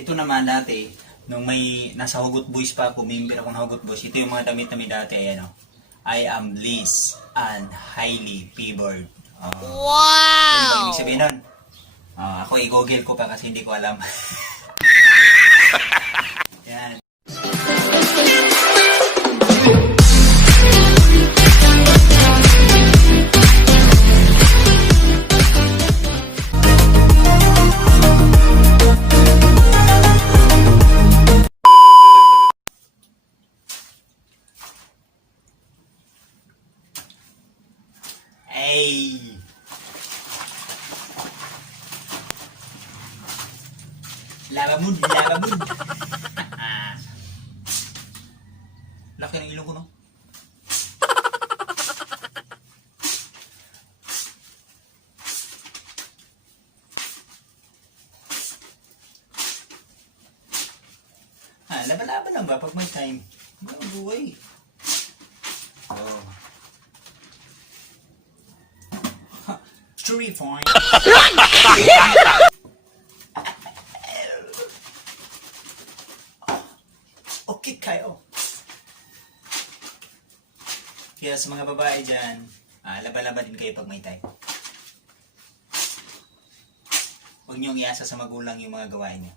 Ito naman dati, nung may nasa Hugot Boys pa ako, member ako ng Hugot Boys, ito yung mga damit namin dati, ayan o. I am bliss and highly favored. Wow! Yun ba ibig sabihin nun? Ako i-google ko pa kasi hindi ko alam. Yan. Ay! Lavamud, lavamud. Laki ng ilong ko, no? Laban-laban lang ba pag may time? No, buhay. Oh. Tree point. Okay kayo. Kaya sa mga babae dyan, laba-laba din kayo pag may time. Huwag niyong iasa sa magulang yung mga gawain niyo.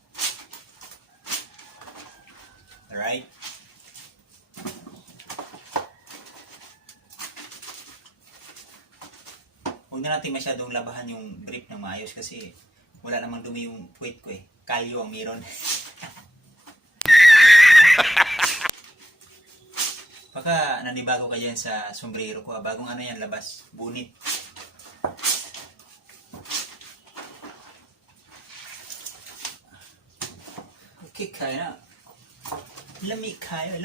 Alright? Huwag na natin masyadong labahan yung grip ng maayos kasi wala namang dumi yung puwit ko eh. Kalyo ang meron. Baka nanibago ka dyan sa sombrero ko. Bagong ano yan, labas. Bunit. Okay, kaya na. Lamig kayo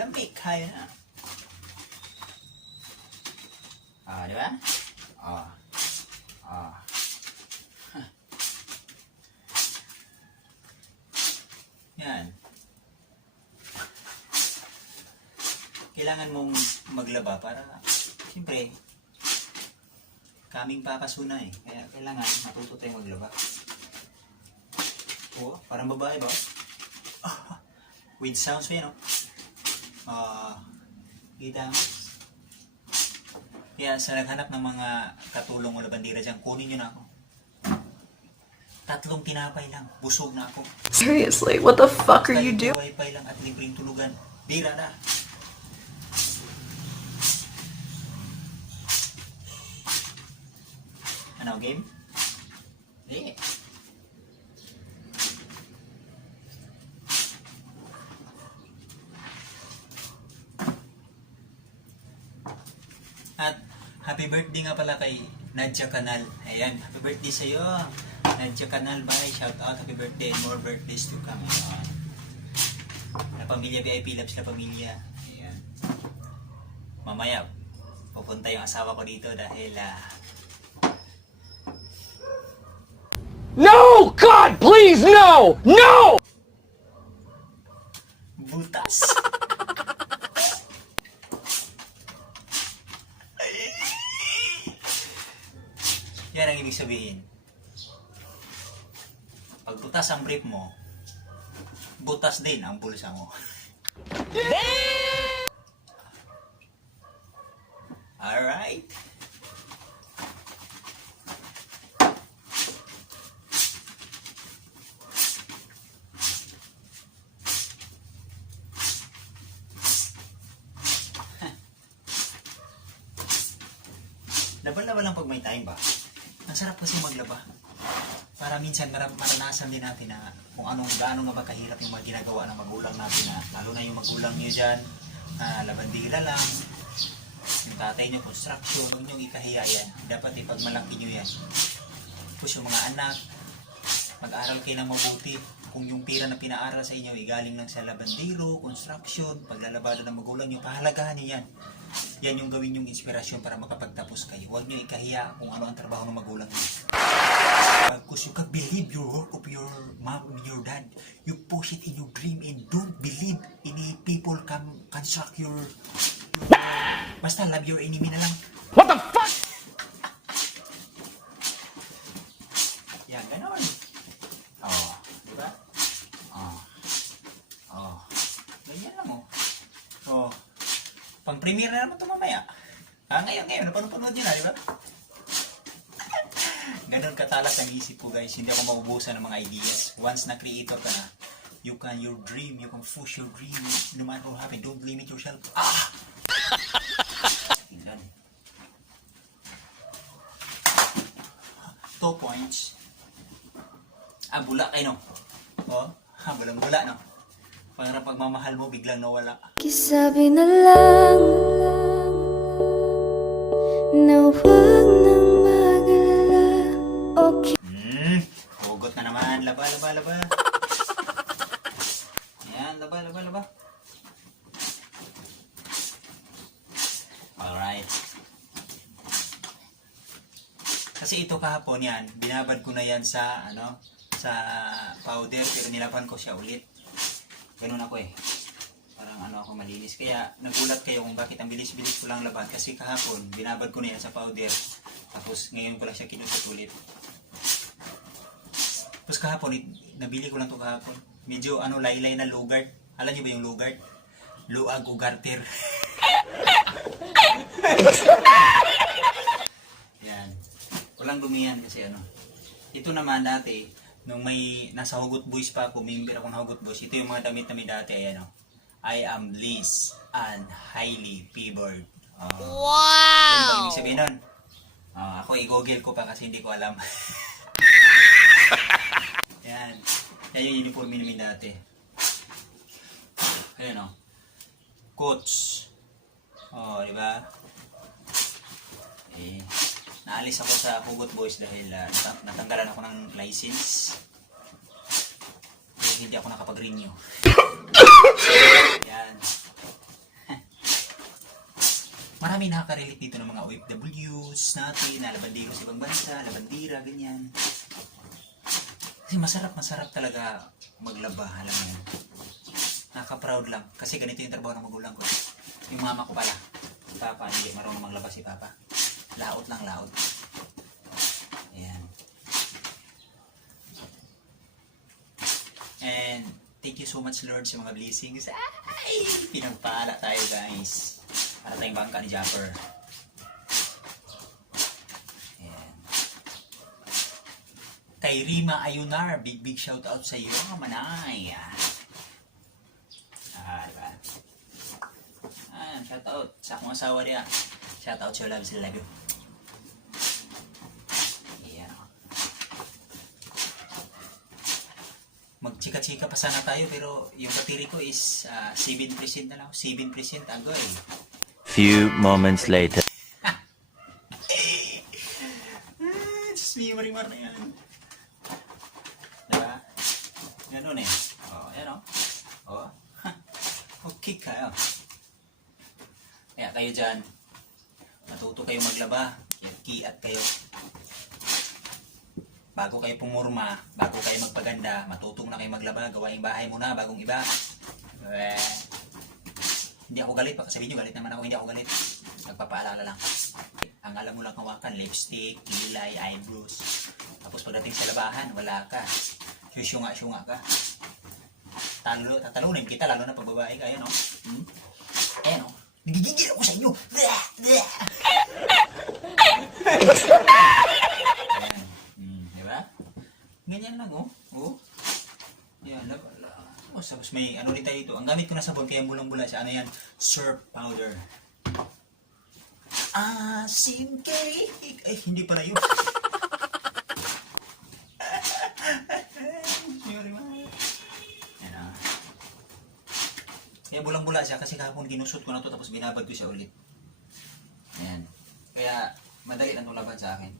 na. Di ba? Yan. Kailangan mong maglaba para, siyempre, kaming papasuna eh. Kaya kailangan matuto tayong maglaba. Oo, parang babae ba? With sounds pa yun, no? Kita mo. Kaya sa naghanap ng mga katulong o labandira dyan, kunin nyo na ako. 3 tinapay lang, busog na ako. Seriously, what the fuck are you doing? Wifi lang at libreng tulugan. Bira na. Ano, game? Yeah. At happy birthday nga pala kay Nadia Canal. Ayan, happy birthday sa'yo. Nadia Canal, bye. Shout out, happy birthday and more birthdays to come. Ayan. La Pamilya VIP, loves La Pamilya. Ayan. Mamaya, pupunta yung asawa ko dito dahil No! God, please, no! No! butas. Yan ang ibig sabihin. Pag butas ang brief mo, butas din ang bulsa mo. Alright. Laban-laban lang pag may time ba? Ang sarap kasi maglaba. Para minsan maranasan din natin na kung gaano nga ba kahirap yung mga ginagawa ng magulang natin na lalo na yung magulang nyo dyan, labandila lang, yung tatay nyo, construction, huwag nyo ikahiya yan. Dapat ipagmalaki nyo yan. Tapos yung mga anak, mag-aral kayo ng mabuti. Kung yung pira na pinaaral sa inyo, galing lang sa labandiro, construction, paglalabada ng magulang nyo, pahalagahan nyo yan. Yan yung gawin yung inspirasyon para makapagtapos kayo. Huwag nyo ikahiya kung ano ang trabaho ng magulang nyo. Because you can believe your work of your mom and your dad. You push it in your dream and don't believe any people can construct your basta love your enemy na lang. What the fuck? Yan, ganon. Oh, diba? Oh. Pang-premiere na naman ito mamaya. Ngayon, napanood nyo na, di ba? Ganun katalas ang isip ko, guys. Hindi ako maubusan ng mga ideas. Once na creator ka na, your dream, you can push your dream. No matter what happen, don't limit yourself. Tingnan. 2 points. Bula kayo, no? Bulang-bula, no? Parang pagmamahal mo, biglang nawala. Kisabi na lang na huwag nang mag-alala. Okay. Hugot na naman. Laba. Yan, laba. Alright. Kasi ito kahapon yan, binabad ko na yan sa, sa powder, pero nilaban ko siya ulit. Ganun ako eh. Parang ako malinis. Kaya nagulat kayo kung bakit ang bilis-bilis ko lang laban. Kasi kahapon, binabad ko na yan sa powder. Tapos ngayon ko lang siya kinusot ulit. Tapos kahapon, nabili ko lang ito kahapon. Medyo laylay na Lugard. Alam niyo ba yung Lugard? Luag o garter. Yan. Walang dumihan kasi Ito naman dati, nung may nasa Hugot Boys pa ako, member ako ng Hugot Boys, ito yung mga damit namin dati, ayan I am Bliss and highly favored. Wow! Ano ba ibig sabihin nun? Ako i-google ko pa kasi hindi ko alam. Yan. Yan yung uniform namin dati. Ayan Coach. Di ba? Naalis ako sa Hugot Boys dahil natanggalan ako ng license. Hindi ako nakapag-renew. Yan. Marami nakaka-relate dito ng mga OFWs natin, na labandero sa ibang bansa, labandira, ganyan. Kasi masarap talaga maglaba, alam mo yun. Nakaka-proud lang. Kasi ganito yung trabaho ng magulang ko. Yung mama ko pala. Papa, hindi marunong maglaba si Papa. Laot lang, laot. Ayan. And thank you so much, Lord, sa mga blessings. Ay! Pinagpala tayo, guys. Para tayong bangka ni Japper. Ayan. Kay Rima Ayunar, big shout out sa iyo, manay. Diba? Shout out sa akong asawa niya. Shout out sa love, sila love you. Magchika-chika pa sana tayo pero yung battery ko is 7% na lang. 7% agoy. Few moments later. Diyos me, marimar na yan. Diba? Ganun eh. Yan Okay kayo. Kaya kayo dyan, matuto kayo maglaba. Kiat kayo. Bago kayo pumurma, bago kayo magpaganda, matutong na kayo maglaba, gawaing bahay muna, bagong iba. Hindi ako galit, baka sabihin nyo, galit naman ako, hindi ako galit. Nagpapaalala lang. Ang alam mo lang hawakan, lipstick, kilay, eyebrows. Tapos pagdating sa labahan, wala ka. Syunga-syunga ka. Tatalunin kita, lalo na pag babae ka, no? Ayan, no? Nagigigil ako sa inyo! Ganyan lang, Yan, tapos may ulit tayo dito. Ang gamit ko na sabon, kaya bulang-bula siya. Yan? Surf powder. Asim cake! Ay, hindi pala yun. Yan, Kaya bulang-bula siya kasi kahapon ginusot ko na to tapos binabad ko siya ulit. Yan. Kaya madali lang itong laban sa akin.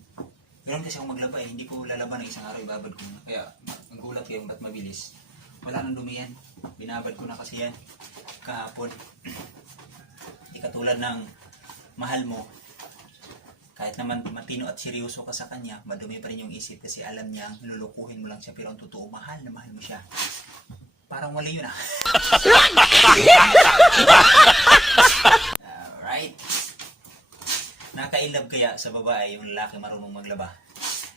Ganun kasi ako maglaba hindi ko lalaban ng isang araw, ibabad ko na. Kaya ang gulat kayo ba't mabilis. Wala nang dumi yan. Binabad ko na kasi yan kahapon. Hindi katulad ng mahal mo. Kahit naman matino at seryoso ka sa kanya, madumi pa rin yung isip kasi alam niya lulukuhin mo lang siya pero ang totoo, mahal na mahal mo siya. Parang wala yun Alright. Naka-inlove kaya sa babae yung lalaki marunong maglaba?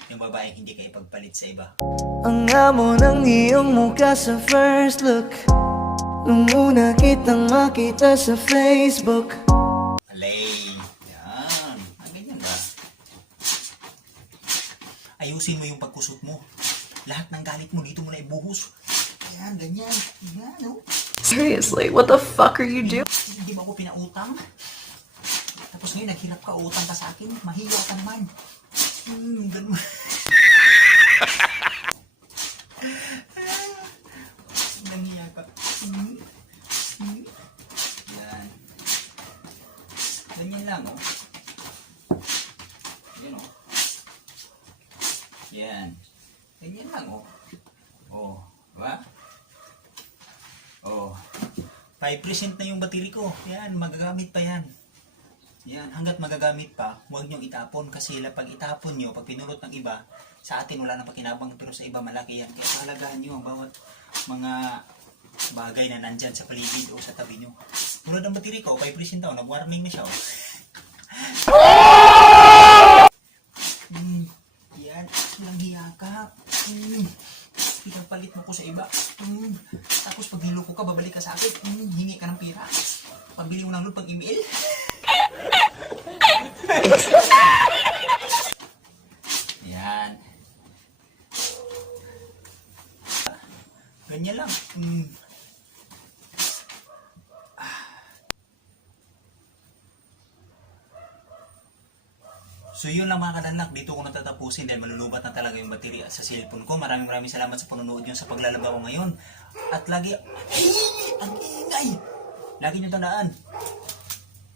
Yung babae hindi ka ipagpalit sa iba? Ang amo ng iyong mukha sa first look, nung una kitang makita sa Facebook. Play. Yan. Ganyan ba? Ayusin mo yung pagkusot mo. Lahat ng galit mo dito mo na ibuhos. Yan, ganyan. Yan, oh. Seriously, what the fuck are you doing? Hindi ba ako pinautang? Tapos ngayon, naghirap ka, utang ka sa akin. Mahiya ka naman. Ganun. Nangiya ka. Yan. Ganyan lang, oh. Yan, oh. Yan. Ganyan lang, oh. Oh, diba? Oh. 5% na yung battery ko. Yan, magagamit pa yan. Yan, hanggat magagamit pa, huwag nyo itapon. Kasi pag itapon nyo, pag pinulot ng iba, sa atin wala nang pakinabang, pero sa iba malaki yan. Kaya pahalagahan nyo ang bawat mga bagay na nandyan sa paligid o sa tabi nyo. Tulad ng battery ko, 5% daw, nag-warming na siya. Oh. Yan, walang hiya ka. Pinapalit mo ko sa iba. Tapos pag niloko ka, babalik ka sa akin. Hingi ka ng pira. Pabili mo ng load pag email. Yan. Ganyan lang. So yun lang mga kadanlak, dito ko natatapusin dahil malulubat na talaga yung baterya sa cellphone ko. Maraming salamat sa panonood nyo sa paglalaba ko ngayon. At lagi, ang ingay! Lagi nyo tandaan,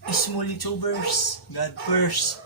small YouTubers, God first.